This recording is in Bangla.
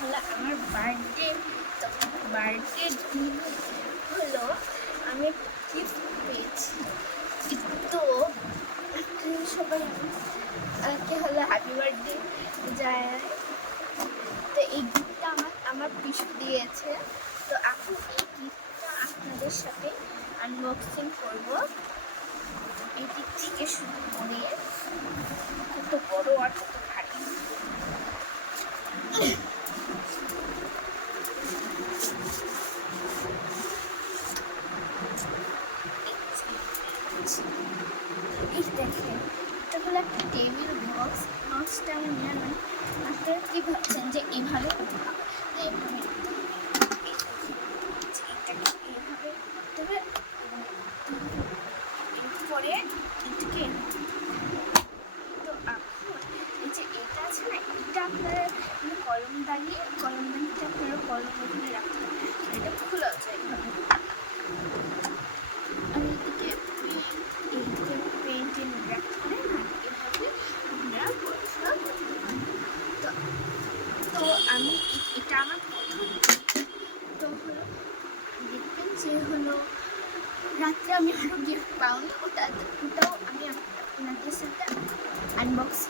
হলো আমার বার্থডে। তো বার্থডে দিন হলো আমি গিফট পেয়েছি। তো সবাই আমাকে হলো হ্যাপি বার্থডে যায়। তো এই গিফটটা আমার পিছু দিয়েছে। তো এখন এই গিফটটা আপনাদের সাথে আনবক্সিং করব। এই দিক থেকে শুরু করে কত বড় আর কত ভারী। এই দেখেন, এটা হলো একটা টেবিল বক্সটা আমি নেওয়ার মানে আপনারা কি ভাবছেন যে এইভাবে করতে হবে? এটাকে এইভাবে করতে হবে, এরপরে এটাকে। তো এখন এই যে এটা আছে না, এটা আপনারা কলমদানিটা আপনারা কলম ওখানে রাখতে হবে। এটা খোলা যায় এইভাবে। আর এদিকে এইদিকে পেন্টিং রাখলে না এভাবে আপনারা পড়াশোনা করতে পারেন। তো আমি এটা আমার প্রথম। তো হলো দেখবেন যে হলো রাত্রে আমি আরও গিফট পাউনি, ওটাও আমি আপনাদের সাথে আনবক্সিং